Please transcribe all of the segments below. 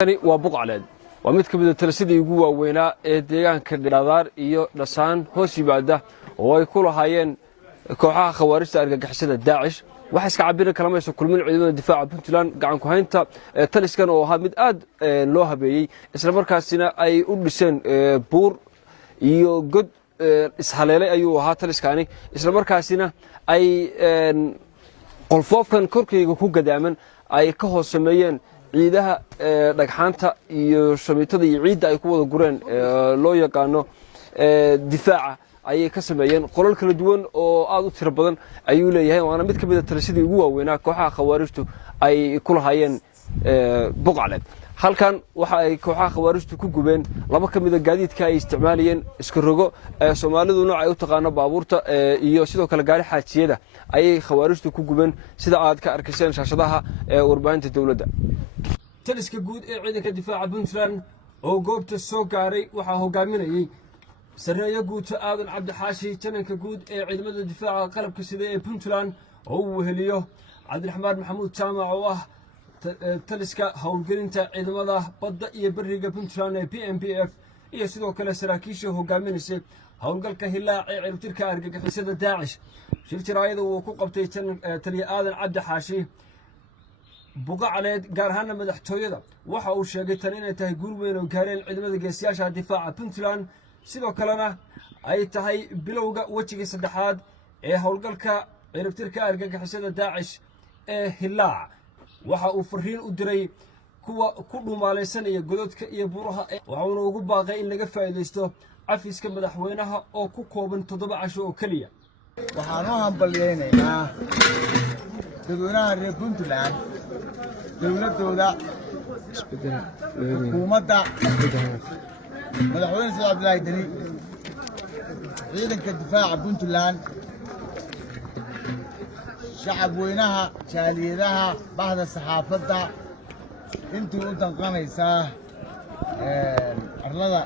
waa Buqcaleed waa mid ka mid ah talisadii ugu waaweynaa ee deegaanka Dhadaar iyo Dhasaan hoos yimaada oo ay ku lahaayeen kooxaha khawaarijta argagixisada Daacish waxa iska cabir kalamayso kulmin ciidamada difaaca Puntland gacan ku haynta taliskan oo ahaa mid aad loo habeeyay isla markaasina ay u dhiseen buur iyo god ishaleelay ayuu ahaa taliskani isla markaasina ay qolfoofkan korkayga ku gadaaman ay ka hoos sameeyeen ciidaha dhagxaanta iyo shamiitada iyo ciidda ay ku wada gureen loo yaqaano difaaca ayay ka sameeyeen qolal kala duwan oo aad u tiro badan ayuu leeyahay waana mid ka mid ah talisadii ugu waaweynaa kooxaha khawaarijtu ay ku lahaayeen Buqcaleed halkan waxa ay kooxaha khawaarijtu ku gubeen laba ka mid ah gaadiidka ay isticmaalayeen iska rogo Soomaalidu nooc ay u taqaano baabuurta iyo sidoo kale gaari xaajiyada ayay khawaarijtu ku gubeen sida aad ka arkayseen shaashadaha warbaahinta dawladda taliska guud ee ciidanka difaaca Puntland oo goobta soo gaaray waxa hogaaminayay sareeyo guud aadan cabdi xaashi jananka guud ee ciidamada difaaca qalabka sida ee Puntland oo uu heliyo Cabdiraxmaan Maxamuud Jaamac oo ah taliska howlgelinta ciidamada badda iyo bariga Puntland ee PMPF iyo sidoo kale saraakiisha hogaaminaysa howlgalka Hilaac ee ciribtirka argagixisada Daacish shirjiraayada uu ku qabtay taliye aadan cabdi xaashi Buqcaleed gaar ahaan madaxtooyada waxa uu sheegay tan inay tahay guul weyn oo gaareen ciidamada geesiyaasha difaaca Puntland sidoo kalena ay tahay bilowga wajiga saddexaad ee howlgalka ciribtirka argagixisada Daacish ee Hilaac waxa uu fariin u diray kuwa ku dhumaalaysanaya godadka iyo buuraha waxa uu ugu baaqay in laga faa'iideysto cafiska madaxweynaha oo ku kooban 7 casho oo kaliya waxaan u hambalyeynaa dadweynaha reer Puntland dawladooda xukuumadda madaxweyne Saad Abdullaahi Dani ciidanka difaaca Puntland shacab weynaha jaaliyadaha bahda saxaafadda intii u danqanaysa arlada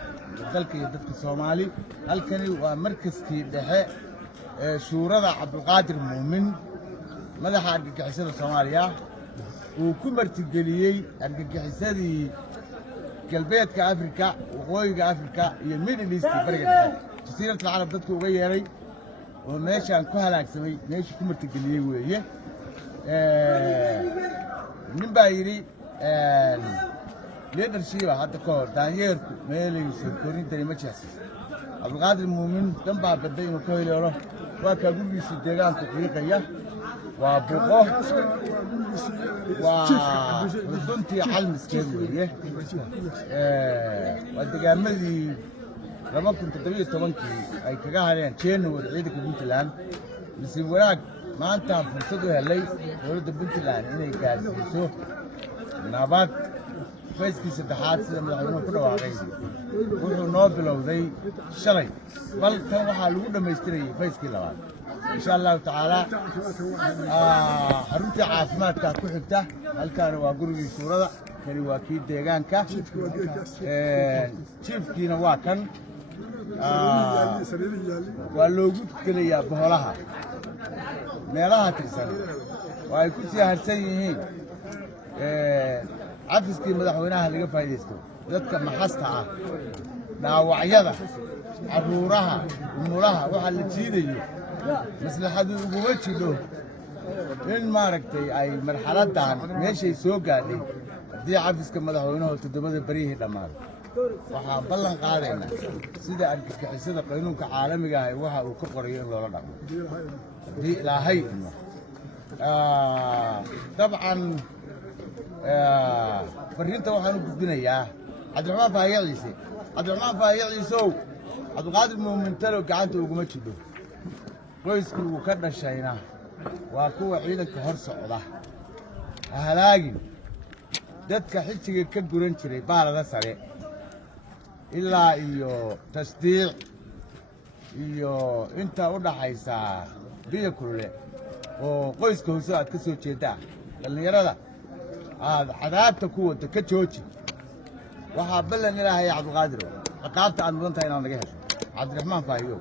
dalka iyo dadka Soomaali halkani waa markaskii dhexe ee shuurada Cabdulqaadir Muumin madaxa argagixisada Soomaaliya uu ku martigeliyay argagixisadii galbeedka Afrika waqooyiga Afrika iyo Middle East bariga jasiiradda Carab dadku uga yeeray oo meeshaan ku halaagsamay meeshii ku martigeliyay weeye nin baa yiri leadership hadda ka hor daanyeerku meelaysa korintani ma jeexsan Cabdulqaadir Muumin dan baa baday inuu ka helo waa ka gudbiisa deegaanka qiiqaya waa buqo waa runtii xalmiskeed weeye waa deegaamadii 2017 ay kaga hadeen January ciidanka Puntland nasiib wanaag maanta fursad u helay dowladda Puntland inay gaarsiiso nabad fayskii saddexaad sida madaxweynuhu ku dhawaaqay wuxuu noo bilowday shalay bal tan waxaa lagu dhamaystiray fayskii labaad insha Allah taala xarunta caafimaadka ku xigta halkaan waa gurigii suurada kani waa kii deegaanka chiefkiina waa kan waa loogu gelayaa boholaha meelaha tirsan waa ay ku sii harsan yihiin cafiskii madaxweynaha laga faa'iideysto dadka maxasta ah dhaawacyada caruuraha umulaha waxa la jiidayo maslaxadu ugu jiro in maaragtay ay marxaladan meeshay soo gaadhay hadii cafiska madaxweynaha 7 barihii dhamaado waxaa ballan qaadayna sida argagixisada qanuunka caalamiga ah waxa uu ka qorayo in loola dhaqmo hadii ilaahay dabcan fariinta waxaan u gudbinayaa Cabdiraxmaan Faahiye Cabdulqaadir Muumin talo gacanta uguma jiro qoyska uu ka dhashayna waa kuwa ciidanka hor socda halaagin dadka xijiga ka guran jiray baalada sare ilaa iyo tasdiiq iyo inta u dhaxaysa biyo kulule oo qoyska hoose aad ka soo jeedaa dhalinyarada aad cadaabta ku wada ka jooji waxa ballan ilaahay Cabdulqaadir ciqaabta aad mudan tahay inaad naga hesho Cabdiraxmaan Faahiye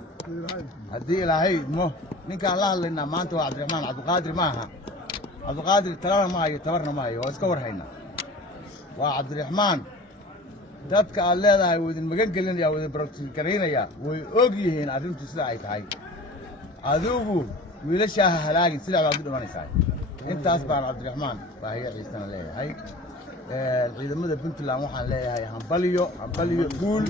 haddii ilaahay idmo ninkaan la hadlaynaa maanta waa Cabdiraxmaan Cabdulqaadir maaha Cabdulqaadir talana ma hayo tabarna ma hayo waa iska war haynaa وعبد الرحمن dadka aad leedahay wuu idin magan gelinaya wuu idin barogtiin karaynaya way og yihiin arrintu sida ay tahay adigu wiilashaha halaagin sida baad u dhimanaysaa intaas baan Cabdiraxmaan baahiyo ciisana leeyahay ciidamada Puntland waxaan leeyahay hambaliyo guul